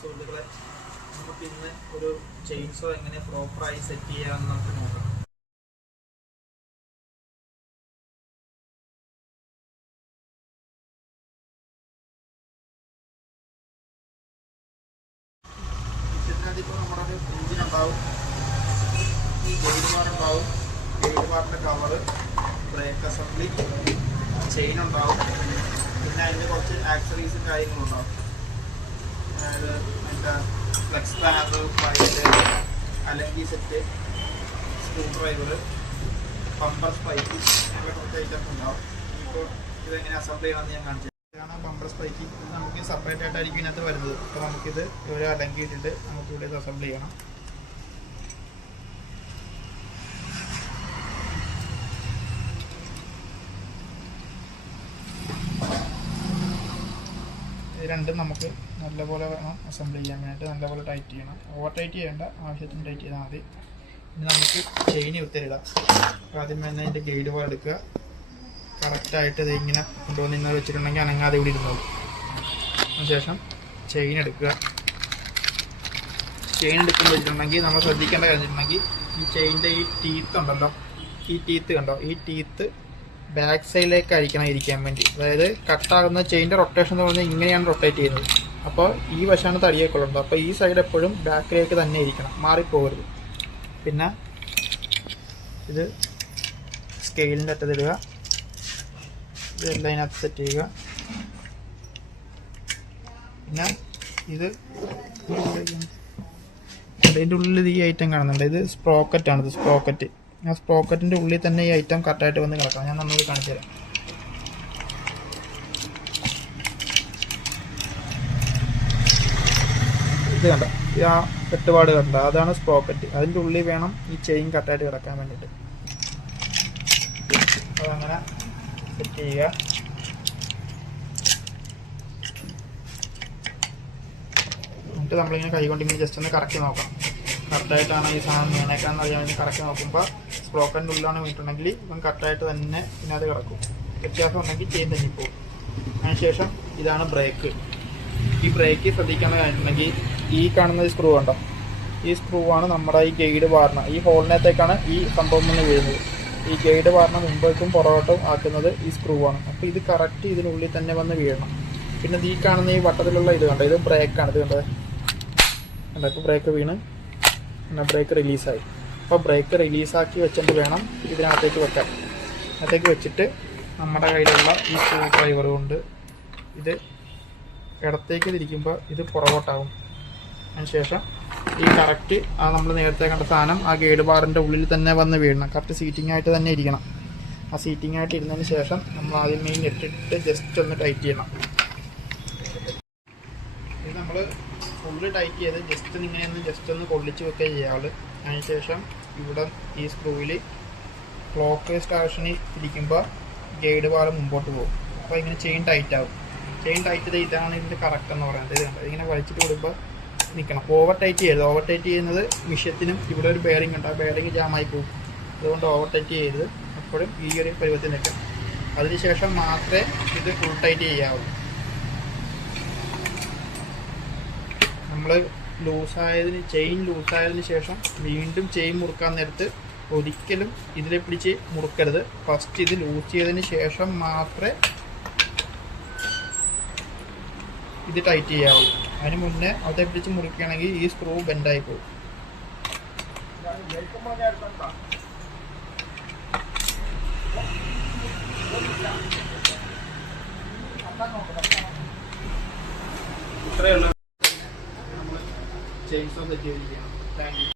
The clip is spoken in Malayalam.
സുഹൃത്തുക്കളെ, നമുക്ക് ഇന്ന് ഒരു ചെയിൻസോ എങ്ങനെ പ്രോപ്പറായി സെറ്റ് ചെയ്യാമെന്ന് നമുക്ക് നോക്കാം. ഇതിനകത്തിപ്പോൾ നമ്മുടെ ഒരു എഞ്ചിനുണ്ടാവും, ഗൈഡ് ബാർ ഉണ്ടാവും, ഗൈഡ് ബാറിൻ്റെ കവറ്, ബ്രേക്ക് അസംബ്ലി, ചെയിൻ ഉണ്ടാവും, പിന്നെ അതിൻ്റെ കുറച്ച് ആക്സറീസും കാര്യങ്ങളുണ്ടാവും. അതായത് അതിൻ്റെ flex spanner, file, allen key set, screwdriver, bumper spike, അങ്ങനെ കുറച്ച് ഐറ്റംസ് ഉണ്ടാവും. ഇപ്പോൾ ഇതെങ്ങനെ അസംബിൾ ചെയ്യണമെന്ന് ഞാൻ കാണിച്ചു. ഇതാണ് പമ്പർ സ്പൈക്ക്. ഇത് നമുക്ക് സെപ്പറേറ്റ് ആയിട്ടായിരിക്കും ഇതിനകത്ത് വരുന്നത്. അപ്പോൾ നമുക്കിത് ഒരു അലങ്കി ഇട്ടിട്ട് നമുക്ക് ഇവിടെ ഇത് അസംബിൾ ചെയ്യണം. ഇത് രണ്ടും നമുക്ക് നല്ലപോലെ വേണം അസംബിൾ ചെയ്യാൻ വേണ്ടിയിട്ട്. നല്ലപോലെ ടൈറ്റ് ചെയ്യണം. ഓവർ ടൈറ്റ് ചെയ്യേണ്ട, ആവശ്യത്തിന് ടൈറ്റ് ചെയ്താൽ മതി. ഇനി നമുക്ക് ചെയിൻ കുത്തിരിടാം. അപ്പോൾ ആദ്യം തന്നെ അതിൻ്റെ ഗൈഡ് ബാർ എടുക്കുക. കറക്റ്റായിട്ട് ഇത് ഇങ്ങനെ കൊണ്ടുവന്ന് ഇങ്ങനെ വെച്ചിട്ടുണ്ടെങ്കിൽ അനങ്ങാതെ ഇവിടെ ഇരുന്നോളൂ. അതിനുശേഷം ചെയിൻ എടുക്കുക. ചെയിൻ എടുക്കുമ്പോൾ വെച്ചിട്ടുണ്ടെങ്കിൽ നമ്മൾ ശ്രദ്ധിക്കേണ്ട കാര്യം വെച്ചിട്ടുണ്ടെങ്കിൽ ഈ ചെയിൻ്റെ ഈ ടീത്ത് ഉണ്ടല്ലോ, ഈ ടീത്ത് കണ്ടോ, ഈ ടീത്ത് ബാക്ക് സൈഡിലേക്ക് ആയിരിക്കണം ഇരിക്കാൻ വേണ്ടി. അതായത് കട്ടാകുന്ന ചെയിൻ്റെ റൊട്ടേഷൻ എന്ന് പറഞ്ഞാൽ ഇങ്ങനെയാണ് റൊട്ടേറ്റ് ചെയ്യുന്നത്. അപ്പോൾ ഈ വശമാണ് തടിയേക്കുള്ളത്. അപ്പോൾ ഈ സൈഡ് എപ്പോഴും ബാക്കിലേക്ക് തന്നെ ഇരിക്കണം, മാറിപ്പോകരുത്. പിന്നെ ഇത് സ്കെയിലിൻ്റെ അറ്റത്തിടുക. ഇതെല്ലാം ഇതിനകത്ത് സെറ്റ് ചെയ്യുക. പിന്നെ ഇത് ഇതിൻ്റെ ഉള്ളിൽ ഈ ഐറ്റം കാണുന്നുണ്ട്. ഇത് സ്പ്രോക്കറ്റാണ്. ഇത് സ്പ്രോക്കറ്റ്. ആ സ്പ്രോക്കറ്റിൻ്റെ ഉള്ളിൽ തന്നെ ഈ ഐറ്റം കറക്റ്റായിട്ട് വന്ന് കിടക്കണം. ഞാൻ നമ്മളോട് കാണിച്ചു തരാം. ഇത് കണ്ട, ആ കെട്ടുപാട് കണ്ട, അതാണ് സ്പ്രോക്കറ്റ്. അതിൻ്റെ ഉള്ളിൽ വേണം ഈ ചെയിൻ കറക്റ്റായിട്ട് കിടക്കാൻ വേണ്ടിയിട്ട്. അതങ്ങനെ സെറ്റ് ചെയ്യുക. എന്നിട്ട് നമ്മളിങ്ങനെ കൈ കൊണ്ട് ഇങ്ങനെ ജസ്റ്റ് ഒന്ന് കറക്കി നോക്കണം. കറക്റ്റായിട്ടാണ് ഈ സാധനം വീണേക്കാന്ന് അറിയാൻ വേണ്ടി കറക്കി നോക്കുമ്പോൾ സ്പ്രോക്കറ്റിൻ്റെ ഉള്ളിലാണ് വീണിട്ടുണ്ടെങ്കിൽ ഇപ്പം കറക്റ്റായിട്ട് തന്നെ പിന്നെ അത് കിടക്കും. വ്യത്യാസം ഉണ്ടെങ്കിൽ ചെയിൻ തന്നിപ്പോവും. അതിനുശേഷം ഇതാണ് ബ്രേക്ക്. ഈ ബ്രേക്ക് ശ്രദ്ധിക്കാന്ന് കഴിഞ്ഞിട്ടുണ്ടെങ്കിൽ ഈ കാണുന്ന സ്ക്രൂ ഉണ്ടോ, ഈ സ്ക്രൂ ആണ് നമ്മുടെ ഈ ഗൈഡ് ബാറിന്, ഈ ഹോളിനകത്തേക്കാണ് ഈ സംഭവം വന്ന് വീഴുന്നത്. ഈ ഗൈഡ് ബാറിന് മുമ്പോട്ടും പുറകോട്ടും ആക്കുന്നത് ഈ സ്ക്രൂ ആണ്. അപ്പോൾ ഇത് കറക്റ്റ് ഇതിനുള്ളിൽ തന്നെ വന്ന് വീഴണം. പിന്നെ ഈ കാണുന്ന ഈ വട്ടത്തിലുള്ള ഇത് കണ്ടോ, ഇത് ബ്രേക്കാണ്. ഇത് കണ്ടത് കണ്ടോ, ഇപ്പോൾ ബ്രേക്ക് വീണ് പിന്നെ ബ്രേക്ക് റിലീസായി. അപ്പോൾ ബ്രേക്ക് റിലീസാക്കി വെച്ചിട്ട് വേണം ഇതിനകത്തേക്ക് വെക്കാൻ. അതിനകത്തേക്ക് വെച്ചിട്ട് നമ്മുടെ കയ്യിലുള്ള ഈ സ്ക്രൂ ഡ്രൈവർ കൊണ്ട് ഇത് ഇടത്തേക്ക് തിരിക്കുമ്പോൾ ഇത് പുറകോട്ടാകും. അതിനുശേഷം ഈ കറക്റ്റ് ആ നമ്മൾ നേരത്തെ കണ്ട സാധനം ആ ഗൈഡ് ബാറിൻ്റെ ഉള്ളിൽ തന്നെ വന്ന് വീഴണം. കറക്റ്റ് സീറ്റിംഗ് ആയിട്ട് തന്നെ ഇരിക്കണം. ആ സീറ്റിംഗ് ആയിട്ട് ഇരുന്നതിന് ശേഷം നമ്മൾ ആദ്യം മെയിൻ ഇട്ടിട്ട് ജസ്റ്റ് ഒന്ന് ടൈറ്റ് ചെയ്യണം. ഇത് നമ്മൾ ഫുള്ള് ടൈറ്റ് ചെയ്ത് ജസ്റ്റ് ഇങ്ങനെയൊന്ന് ജസ്റ്റ് ഒന്ന് കൊള്ളിച്ച് വെക്കുക ചെയ്യാവുള്ളൂ. അതിനുശേഷം ഇവിടെ ഈ സ്ക്രൂവിൽ ക്ലോക്ക് വൈസ് ഡയറക്ഷനിൽ ഇരിക്കുമ്പോൾ ഗൈഡ് ബാർ മുമ്പോട്ട് പോകും. അപ്പോൾ ഇങ്ങനെ ചെയിൻ ടൈറ്റ് ആവും. ചെയിൻ ടൈറ്റ് ചെയ്ത് ഇതാണ് ഇതിൻ്റെ കറക്റ്റ് എന്ന് പറയുന്നത്. ഇത് ഇങ്ങനെ വലിച്ചിട്ട് വിടുമ്പോൾ നിൽക്കണം. ഓവർ ടൈറ്റ് ചെയ്യരുത്. ഓവർ ടൈറ്റ് ചെയ്യുന്നത് വിഷയത്തിനും ഇവിടെ ഒരു ബെയറിംഗ് ഉണ്ട്, ആ ബെയറിംഗ് ജാമായി പോകും. അതുകൊണ്ട് ഓവർ ടൈറ്റ് ചെയ്യരുത്. എപ്പോഴും ഈ ഒരു പരുവത്തിൽ നിൽക്കണം. അതിനുശേഷം മാത്രമേ ഇത് ഫുൾ ടൈറ്റ് ചെയ്യാവൂ. നമ്മൾ ചെയിൻ ലൂസായതിന് ശേഷം വീണ്ടും ചെയിൻ മുറുക്കാൻ നേരത്ത് ഒരിക്കലും ഇതിലെ പിടിച്ച് മുറുക്കരുത്. ഫസ്റ്റ് ഇത് ലൂസ് ചെയ്തതിന് ശേഷം മാത്രമേ ഇത് ടൈറ്റ് ചെയ്യാവുള്ളൂ. അതിന് മുന്നേ അവിടെ പിടിച്ച് മുറിക്കുകയാണെങ്കിൽ ഈ സ്ക്രൂ ബെൻഡായി പോകും. ഇത്രയുള്ള നമ്മൾ ചെയിൻസോ സെറ്റ് ചെയ്തിരിക്കുകയാണ്. Thank you.